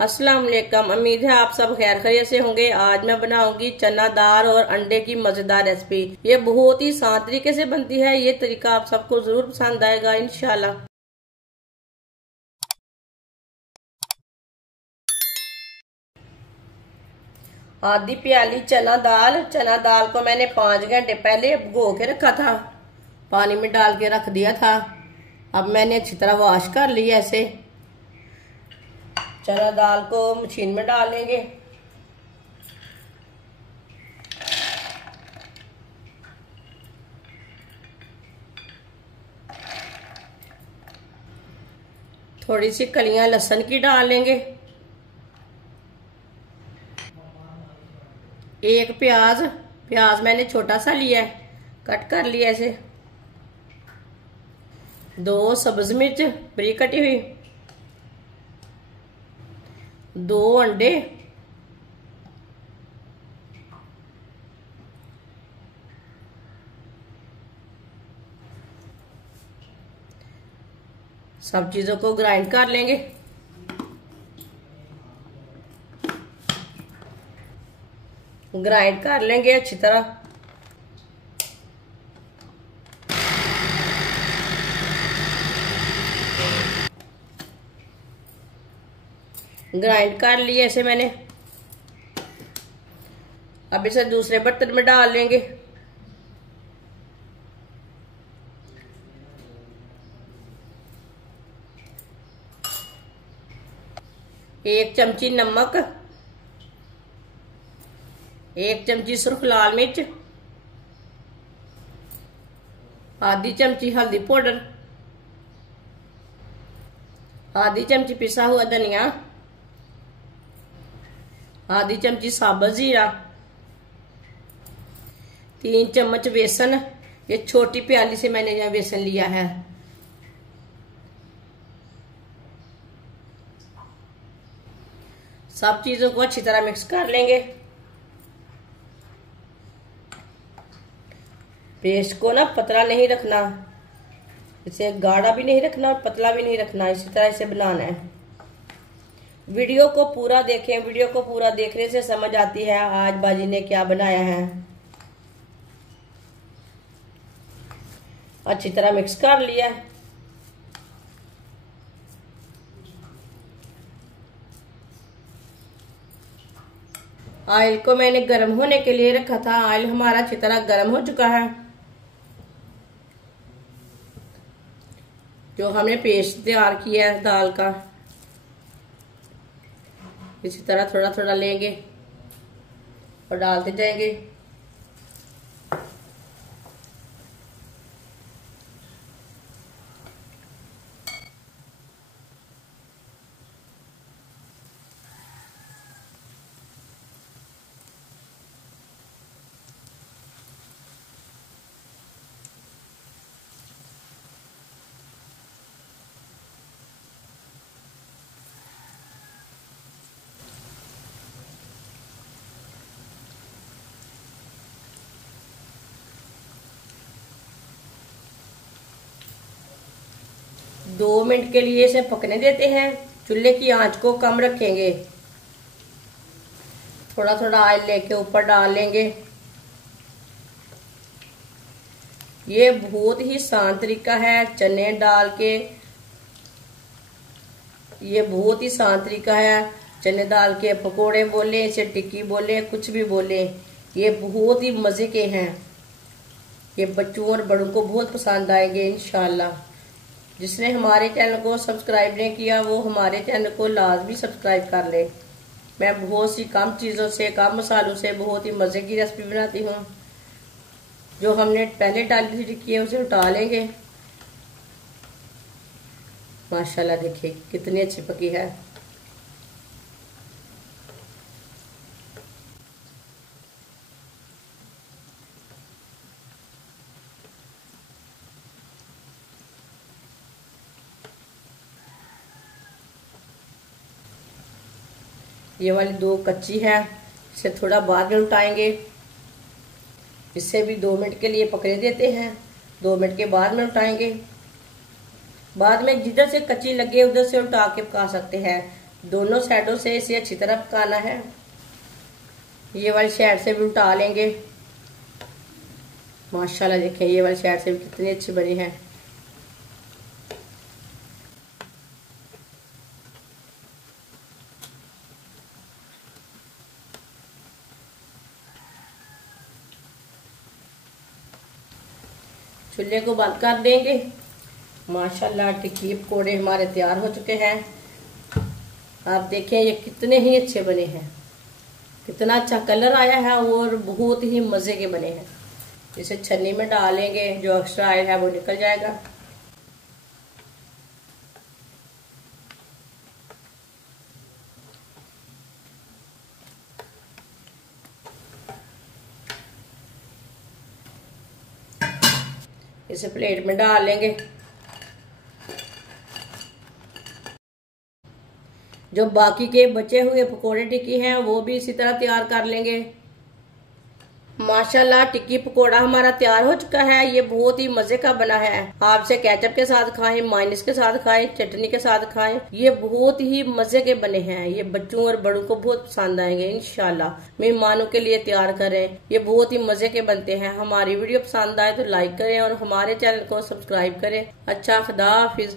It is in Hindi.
अस्सलाम वालेकुम। उम्मीद है आप सब खैर खैरियत से होंगे। आज मैं बनाऊंगी चना दाल और अंडे की मजेदार रेसिपी। ये बहुत ही आसान तरीके से बनती है। ये तरीका आप सबको जरूर पसंद आएगा इंशाल्लाह। आधी प्याली चना दाल को मैंने 5 घंटे पहले भिगो के रखा था, पानी में डाल के रख दिया था। अब मैंने अच्छी तरह वॉश कर लिया। ऐसे चना दाल को मशीन में डाल लेंगे। थोड़ी सी कलियां लहसुन की डाल लेंगे। एक प्याज मैंने छोटा सा लिया है, कट कर लिया ऐसे। 2 सब्ज मिर्च बारीक कटी हुई, 2 अंडे, सब चीजों को ग्राइंड कर लेंगे। ग्राइंड कर लेंगे अच्छी तरह। ग्राइंड कर लिए ऐसे मैंने। अब इसे दूसरे बर्तन में डाल लेंगे। एक चमची नमक, 1 चमची सुर्ख लाल मिर्च, आधी चमची हल्दी पाउडर, आधी चमची पिसा हुआ धनिया, आधी चमची साबुत जीरा, 3 चम्मच बेसन। ये छोटी प्याली से मैंने यहाँ बेसन लिया है। सब चीजों को अच्छी तरह मिक्स कर लेंगे। पेस्ट को ना पतला नहीं रखना, इसे गाढ़ा भी नहीं रखना और पतला भी नहीं रखना, इसी तरह इसे बनाना है। वीडियो को पूरा देखें, वीडियो को पूरा देखने से समझ आती है आज बाजी ने क्या बनाया है। अच्छी तरह मिक्स कर लिया। ऑयल को मैंने गर्म होने के लिए रखा था। ऑयल हमारा अच्छी तरह गर्म हो चुका है। जो हमने पेस्ट तैयार किया है दाल का, इसी तरह थोड़ा थोड़ा लेंगे और डालते जाएंगे। दो मिनट के लिए इसे पकने देते हैं। चूल्हे की आंच को कम रखेंगे। थोड़ा थोड़ा ऑयल लेके ऊपर डाल लेंगे। ये बहुत ही आसान तरीका है चने डाल के। ये बहुत ही आसान तरीका है। चने दाल के पकोड़े बोले, इसे टिक्की बोले, कुछ भी बोले, ये बहुत ही मजे के हैं। ये बच्चों और बड़ों को बहुत पसंद आएंगे इंशाल्लाह। जिसने हमारे चैनल को सब्सक्राइब नहीं किया वो हमारे चैनल को लाजमी सब्सक्राइब कर ले। मैं बहुत सी कम चीज़ों से, कम मसालों से बहुत ही मज़े की रेसिपी बनाती हूँ। जो हमने पहले डाली थी टिक्की उसे उठा लेंगे। माशाल्लाह देखिए कितनी अच्छी पकी है। ये वाली 2 कच्ची है, इसे थोड़ा बाद में उठाएंगे। इसे भी 2 मिनट के लिए पकने देते हैं। 2 मिनट के बाद में उठाएंगे। बाद में जिधर से कच्ची लगे उधर से उठा के पका सकते हैं। दोनों साइडों से इसे अच्छी तरह पकाना है। ये वाली साइड से भी उल्टा लेंगे। माशाल्लाह देखें ये वाली साइड से भी कितनी अच्छी बनी है। चूल्हे को बंद कर देंगे। माशाल्लाह टिक्की पकौड़े हमारे तैयार हो चुके हैं। आप देखें ये कितने ही अच्छे बने हैं, कितना अच्छा कलर आया है और बहुत ही मजे के बने हैं। इसे छन्नी में डालेंगे, जो एक्स्ट्रा ऑयल है वो निकल जाएगा। इसे प्लेट में डाल लेंगे। जो बाकी के बचे हुए पकोड़े टिक्की हैं वो भी इसी तरह तैयार कर लेंगे। माशाल्लाह टिक्की पकोड़ा हमारा तैयार हो चुका है। ये बहुत ही मजे का बना है। आप इसे केचप के साथ खाएं, मायोनीज के साथ खाएं, चटनी के साथ खाएं। ये बहुत ही मजे के बने हैं। ये बच्चों और बड़ों को बहुत पसंद आएंगे इंशाल्लाह। मेहमानों के लिए तैयार करें, ये बहुत ही मजे के बनते हैं। हमारी वीडियो पसंद आए तो लाइक करें और हमारे चैनल को सब्सक्राइब करें। अच्छा, खुदा हाफिज।